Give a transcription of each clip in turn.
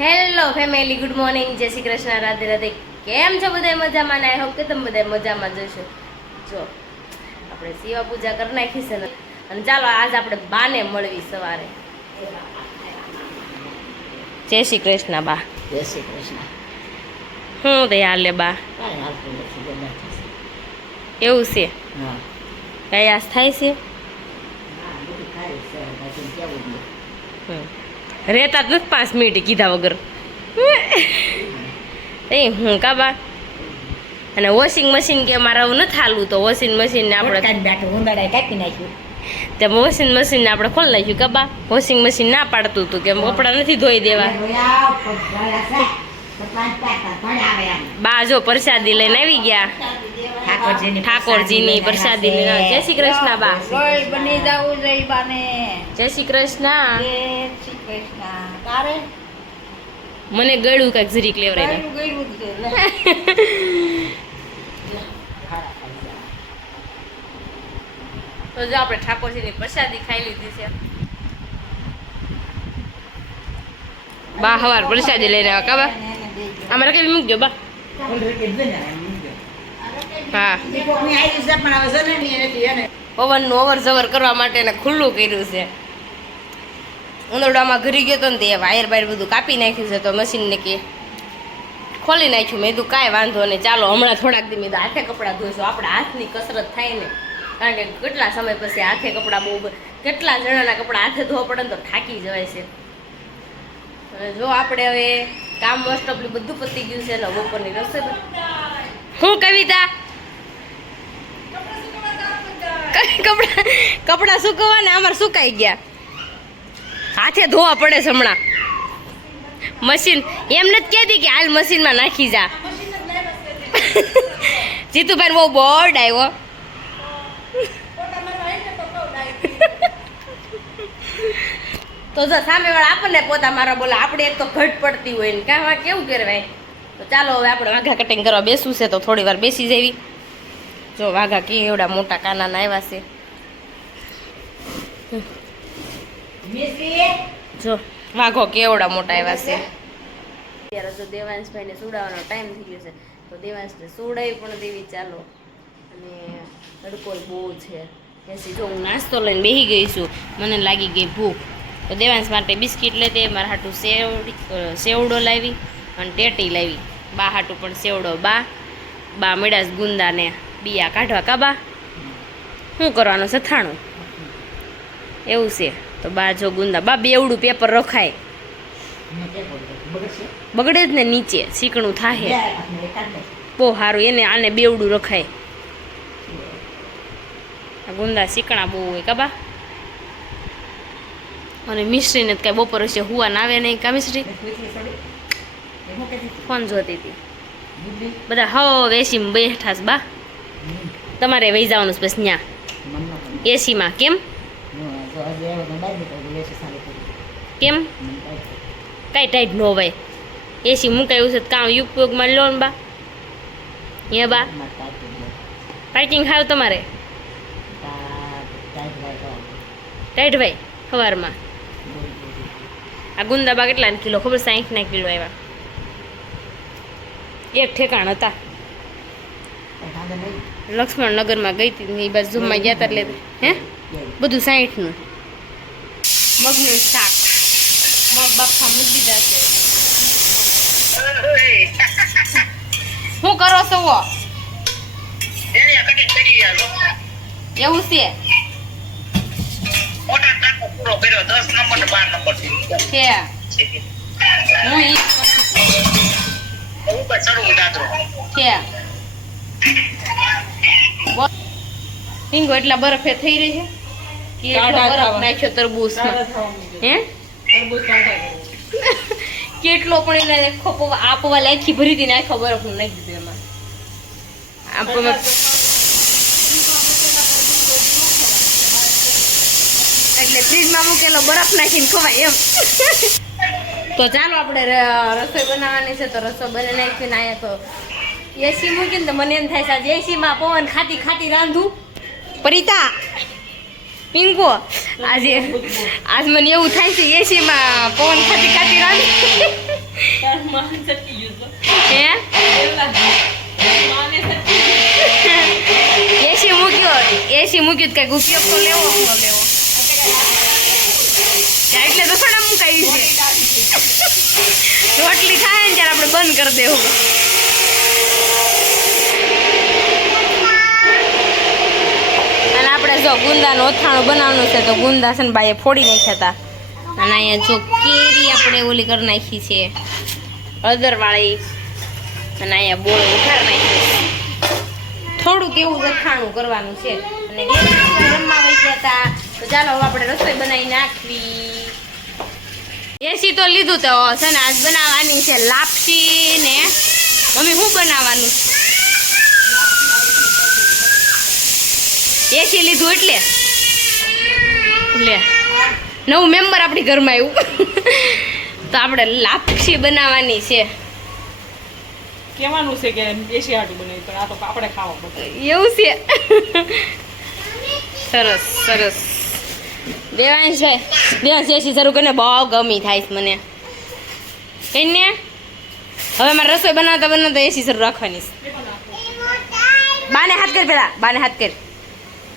Hello family, good morning, જય શ્રી કૃષ્ણ, રાધે રાધે. કેમ છો બધા? મજામાં? આઈ હોપ કે તમે બધા મજામાં જશો. જો આપણે શિવા પૂજા કરી નાખી છે ને, અને ચાલો આજ આપણે બાને મળવી સવારે. જય શ્રી કૃષ્ણ બા. જય શ્રી કૃષ્ણ. શું તે હાલે બા? કાંઈ હાલતું નથી, ગમે છે. એવું છે? હા કયાસ થાય છે? હા, બધું ખાઈ છે, બાકી કેવું નહીં. રહેતા જ નથી 5 મિનિટ કીધા વગર. એ હું કા બા? અને વોશિંગ મશીન કે મારે આવું નથી હાલવું, તો વોશિંગ મશીનને આપણે કાંઈ બેઠું ઉંદરડા કાપી નાખ્યું. ત્યાં વોશિંગ મશીનને આપણે ખોલી નાખ્યું કા બા? વોશિંગ મશીન ના પાડતું હતું કે કપડાં નથી ધોઈ દેવા. બા જો પ્રસાદી લઈને આવી ગયા, ઠાકોરજીની પ્રસાદી લઈને. જય શ્રી કૃષ્ણ બા. બની જવું જોઈએ બાને. જય શ્રી કૃષ્ણ. જય શ્રી કૃષ્ણ. તારે મને ગળ્યું કાંઈક જરીક લેવરાય ગળ્યું ગળ્યું જ છે, લે. તો જો આપણે ઠાકોરજીની પ્રસાદી ખાઈ લીધી છે. બા હવાર પ્રસાદી લઈને આવ્યા કા બા? અમારે કેવી મૂકજો બા. હા, પવનનું અવર જવર કરવા માટે એને ખુલ્લું કર્યું છે. ઉંદરડામાં ઘરી ગયો તો ને તે વાયર બાયર બધું કાપી નાખ્યું છે, તો મશીનને કે ખોલી નાખ્યું. મેં કીધું કાંઈ વાંધો નહીં, ચાલો હમણાં થોડાક દી મેં હાથે કપડાં ધોઈશું. આપણે હાથની કસરત થાય ને, કારણ કે કેટલા સમય પછી હાથે કપડાં કેટલા જણાના કપડાં હાથે ધોવા પડે ને તો થાકી જવાય છે. અને જો આપણે હવે કામ મોસ્ટ ઓફલી બધું પતી ગયું છે ને, બપોરની રસોઈ. હું કવિતા કપડાં સુકવવા ને અમારે સુકાઈ ગયા, હાથે ધોવા પડે છે હમણાં. મશીન એમ નથી કહેતી કે હાલ મશીનમાં નાખી જા. જીતુભાઈ બહુ બોર્ડ આવ્યો. તો જો સામે વાળા આપણને પોતા મારા બોલે, આપણે એક તો ઘટ પડતી હોય ને કાં કેવું કહેવાય. તો ચાલો હવે આપણે વાઘા કટિંગ કરવા બેસવું છે, તો થોડી વાર બેસી જવી. જો વાઘા કે એવડા મોટા કાનાના આવ્યા છે. જો વાઘો કેવડા મોટા આવ્યા છે. અત્યારે જો દેવાંશભાઈને સુડાવવાનો ટાઈમ થઈ ગયો છે, તો દેવાંશને સુડાવી પણ દેવી. ચાલો, અને તડકો બહુ છે. એસી જો હું નાસ્તો લઈને બેસી ગઈ છું, મને લાગી ગઈ ભૂખ. તો દેવાંશ માટે બિસ્કિટ લેતી, મારા હાટું સેવડો લાવી અને ટેટી લાવી. બા હાટું પણ સેવડો. બા મેળાસ ગુંદાને બિયા કાઢવા કા બા? શું કરવાનું છે? થાણું એવું છે. તો બા જો ગુંદા. બા બેવડું પેપર રખાય, બગડે જ ને, નીચે ચીકણું થાય બહુ સારું. એને આને બેવડું રખાય. આ ગુંદા ચીકણા બહુ હોય કા બા? અને મિસ્ત્રીને તો કાંઈ બપોર હશે હુવા ના આવે નહીં કા મિસ્ત્રી? ફોન જોતી હતી. બધા હવે એસીમાં બેઠા છે બા. તમારે વહી જવાનું છે બસ ત્યાં એસીમાં. કેમ કેમ કાંઈ ટાઈટ ન હોય? એસી મુકાયું છે કામ ઉપયોગમાં લો ને બા. અહીંયા બા પાર્કિંગ ખાવ તમારે ટાઈટ ભાઈ સવારમાં. આ ગુંદાબા કેટલા કિલો ખબર? 60 કિલો આવ્યા. એક ઠેકાણ હતા લક્ષ્મણનગરમાં ગઈ હતી, એ બાજુ જમવા ગયા હતા. એટલે હે બધું 60નું. મગનું શાક, મગ બાફા મૂકી દીધા છે. શું કરો છો? એવું છે? હું ઈ ટીંગો એટલા બરફે થઈ રહી છે કે એટલો બરફ નાખ્યો તરબૂચમાં. હે કેટલો પણ એને આપવા લાયકી ભરી હતી ને, આખો બરફ નાખી દીધું એમાં. એટલે ફ્રીજમાં મૂકેલો બરફ નાખીને ખવાય એમ. તો ચાલો આપણે રસોઈ બનાવવાની છે, તો રસોઈ બની નાખીને આવ્યા. તો એસી મૂકીને તો મને એમ થાય છે આજે એસીમાં પવન ખાતી ખાતી રાંધું. પરિતા પિંકો આજ મને એવું થાય છે એસીમાં પવન ખાતી ખાતી રાંધું. મૂક્યું કઈક ઉપયોગ તો લેવો ન લેવો એટલે રસોડા મુકાવી છે રોટલી થાય ને ત્યારે આપણે બંધ કરી દેવું અને આપણે જો ગુંદાનું ઓથાણું બનાવવાનું છે તો ગુંદા છે ને બાઈએ ફોડી નાખ્યા હતા અને અહીંયા જો કેરી આપણે ઓલી કરી નાખી છે હળદરવાળી અને અહીંયા બોળ ઉઘાર નાખી છે થોડુંક એવું અથાણું કરવાનું છે અને રમવા વહી ગયા હતા તો ચાલો હવે આપણે રસોઈ બનાવી નાખવી એસી તો લીધું તો છે ને આજ બનાવવાની છે લાપસી ને મમ્મી શું બનાવવાનું એસી લીધું એટલે નવું મેમ્બર આપણી ઘરમાં આવ્યું તો આપણે લાપસી બનાવવાની છે કહેવાનું છે કે એસી હાટું બનાવી પણ આ તો આપણે ખાવા પડે એવું છે સરસ સરસ દેવાંશ છે દેવાંશ એસી શરૂ કરીને બહુ ગમી થાય છે મને કહીને હવે મારે રસોઈ બનાવતા બનાવતા એસી શરૂ રાખવાની છે બાને હાથ કર પેલા બાને હાથ કર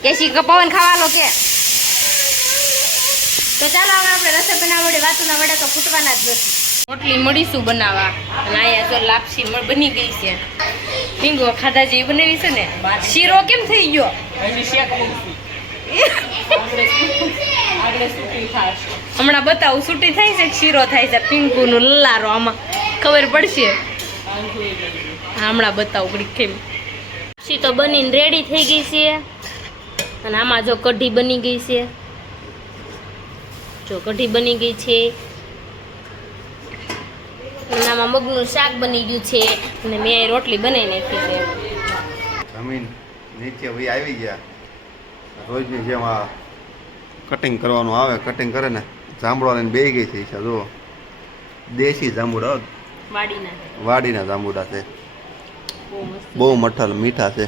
એસી પવન ખાવા લો કે તો ચાલો હવે આપણે રસોઈ બનાવવા વડે વાતુના વડે તો ફૂટવાના જ નથી રોટલી મળીશું બનાવવા અને અહીંયા જો લાપસી બની ગઈ છે હિંગો ખાધા જેવી બનાવી છે ને શીરો કેમ થઈ ગયો હજી શેક મૂકશું આગળ સુકી થાશે હમણાં બતાવું છૂટી થાય છે કે શીરો થાય છે પિંકુનું લલારો આમાં ખબર પડશે હમણાં બતાવું ઘડીક કેમ લાપસી તો બનીને રેડી થઈ ગઈ છે અને આમાં જો કઢી બની ગઈ છે જો કઢી બની ગઈ છે અને આમાં મગનું શાક બની ગયું છે અને મેં રોટલી બનાવી નાખી છે જમીન નીચે ભાઈ આવી ગયા રોજની જેમ આ કટિંગ કરવાનું આવે કટિંગ કરે ને જાંબુડા લઈને બેસી ગઈ છે ઈચ્છા જુઓ દેશી જાંબુડા વાડીના વાડીના જાંબુડા છે બહુ મસ્ત બહુ મઠલ મીઠા છે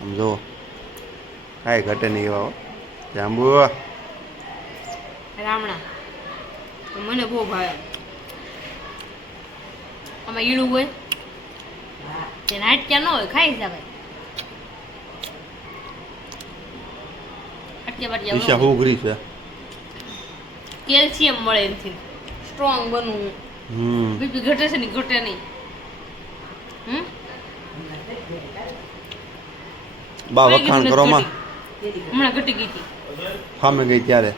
આમ જુઓ કાંઈ ઘટે નહીં એવા હો. જાંબુ રામણા મને બહુ ભાવે આમાં ઈડું હોય તે નાટક્યા ન હોય ખાઈ જવાય ઈચ્છા હોગરી છે કેલ્શિયમ મળે એનાથી સ્ટ્રોંગ બનવું બીપી ઘટે છે ને ઘટે નહીં બા વખાણ કરો માં હમણાં ઘટી ગઈ હતી સામે ગઈ ત્યારે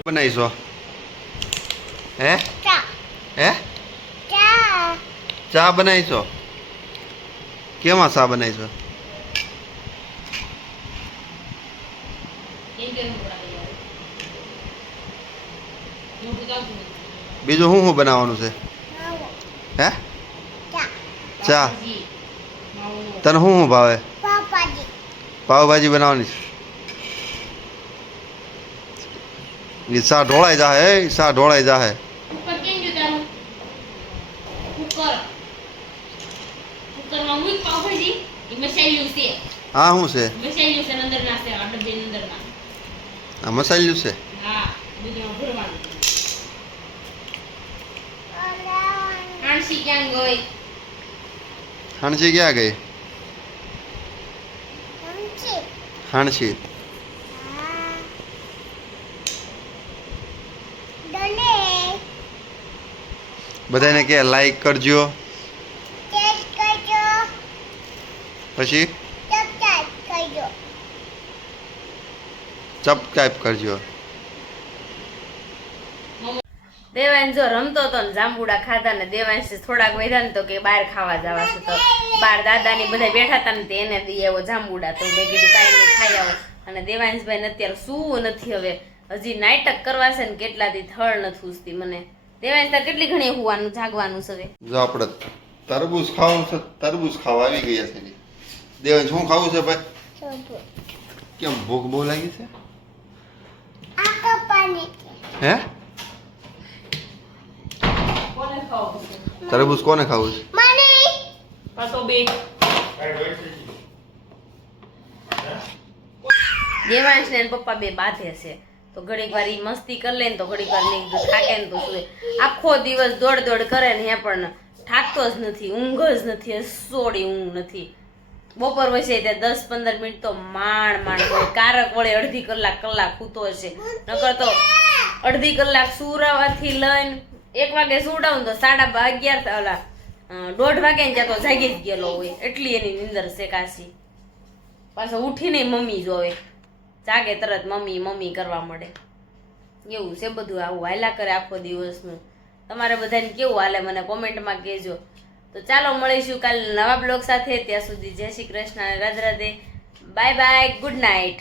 બનાવીશો હે હે ચા બનાવીશો કેમાં ચા બનાવીશો બીજું શું બનાવવાનું છે હે ચા તને શું ભાવે પાવભાજી બનાવવાની છે શા ઢોળાઈ જાહે એ શા ઢોળાઈ જાહે ઉપર કેમ ગયું તારું કુકર કુકરમાં મૂક પાવભાજી એ મસાલ્યું છે હા શું છે મસાલ્યું છે અંદર નાખે આ ડબ્બી અંદર ના આ મસાલ્યું છે હા બીજું ભરવાનું આણસી ક્યાં ગઈ હાણસી ક્યાં ગઈ હાણસી બધાને કે લાઈક કરજો પછી સબસ્ક્રાઇબ કરજો દેવાંશ જો રમતો હતો ને જાંબુડા ખાધા ને દેવાંશ થોડાક વધ્યા ને તો કે બહાર ખાવા જવા છે તો બહાર દાદાની બધા બેઠા હતા ને તે એને દઈ આવ્યો જાંબુડા તો મેં કીધું કાંઈ નહીં ખાઈ આવો અને દેવાંશભાઈ ને અત્યારે સૂવું નથી હવે હજી નાટક કરવા છે ને કેટલાથી થળ નથી ઉસતી મને દેવાંશ તાર કેટલી ઘણી હોવાનું જાગવાનું છે હવે જો આપણે તરબૂચ ખાવું છે તરબૂચ ખાવા આવી ગયા છે દેવાંશ શું ખાવું છે ભાઈ કેમ ભૂખ બહુ લાગી છે હે કોને ખાવ તરબૂચ કોને ખાવું છે પાછો બે દેવાંશ ને પપ્પા બે બાંધે છે તો ઘડીક વાર ઈ મસ્તી કરી લે ને તો ઘડીક વાર નહીં થાકે ને તો સુવે આખો દિવસ દોડ દોડ કરે ને હે પણ થાકતો જ નથી ઊંઘ જ નથી સોડી ઊંઘ નથી બપોર વસે ત્યાં 10-15 મિનિટ તો માંડ હોય. કારક વળે અડધી કલાક સૂતો હશે. નકર તો અડધી કલાક સુરાવાથી લઈને 1 વાગે સુવડાવું તો 11:30 ઓલા 1:30 વાગે ને ત્યાં તો જાગી જ ગયેલો હોય. એટલી એની નીંદર છે કાશી. પાછો ઉઠીને મમ્મી જોવે, જાગે તરત મમ્મી કરવા મળે. એવું છે બધું, આવું હાલ્યા કરે આખો દિવસનું. તમારે બધાને કેવું હાલે મને કોમેન્ટમાં કહેજો. તો ચાલો મળીશું કાલે નવા બ્લોગ સાથે. ત્યાં સુધી જય શ્રી કૃષ્ણ અને Radhe Radhe. Bye bye, good night.